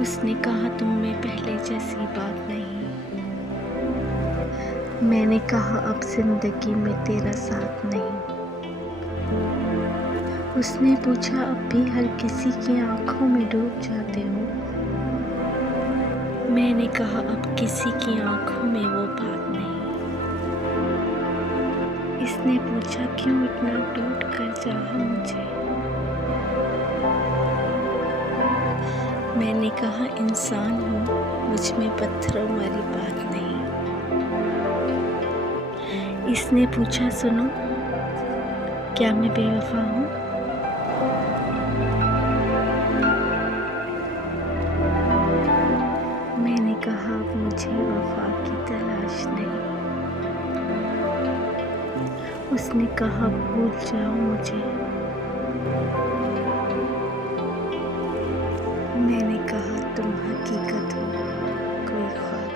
उसने कहा तुम में पहले जैसी बात नहीं। मैंने कहा अब जिंदगी में तेरा साथ नहीं। उसने पूछा अब भी हर किसी की आंखों में डूब जाते हो। मैंने कहा अब किसी की आंखों में वो बात नहीं। इसने पूछा क्यों इतना टूट कर चाहा मुझे। मैंने कहा इंसान हूँ, मुझ में पत्थरों वाली बात नहीं। इसने पूछा सुनो, क्या मैं बेवफा हूँ? मैंने कहा अब मुझे वफा की तलाश नहीं। उसने कहा भूल जाओ मुझे। मैंने कहा तुम हकीकत हो, कोई ख्वाब